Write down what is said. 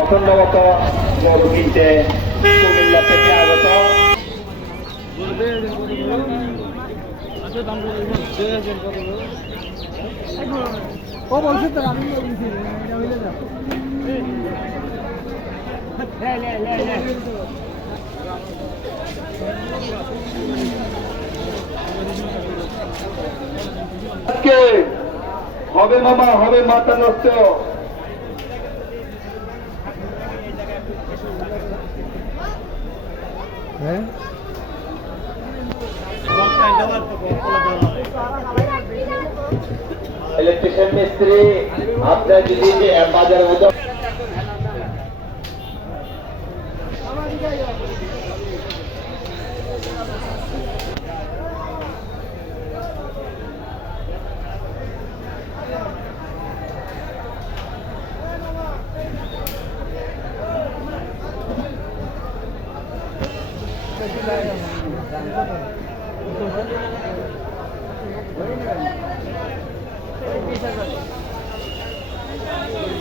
অসন্নগত গরু কিনতে কুমিল্লা থেকে আগত। হবে মামা হবে মাথা নষ্ট। হ্যাঁ ইলেকট্রিশিয়ান মিস্ত্রি আপনার যদি যে বাজারের Thank you.